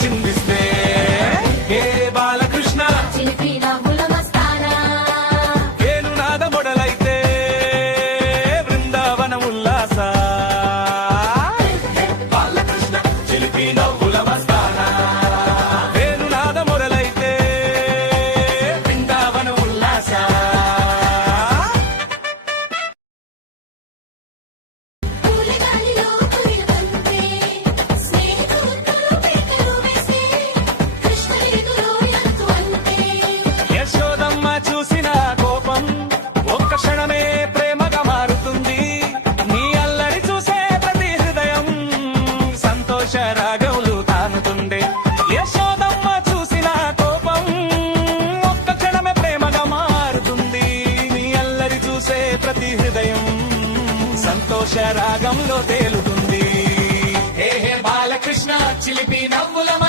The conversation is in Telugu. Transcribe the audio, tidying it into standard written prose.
చిందిస్తే ఏ బాలకృష్ణ చిలిపి నవ్వుల మస్తానా వేణునాద మొడలైతే బృందావన ఉల్లాస బాలకృష్ణ చిలిపి నవ్వుల మస్తానా వేణునాద మొడలైతే బృందావన ఉల్లాస పూలగాలిలో కురియుతుంటే స్నేహితులు పేకలు వేస్తే కృష్ణుడిలో ఎంతో అంటే యశోదమ్మ చూసిన కోపం ఒక్క క్షణమే ప్రేమగా మారుతుంది నీ అల్లరి చూసే ప్రతి హృదయం సంతోష రాగములు తానుతుండే యశోదమ్మ చూసిన కోపం ఒక్క క్షణమే ప్రేమగా మారుతుంది నీ అల్లరి చూసే ప్రతి హృదయం సంతోష రాగంలో తేలుతుంది హే హే బాలకృష్ణ చిలిపి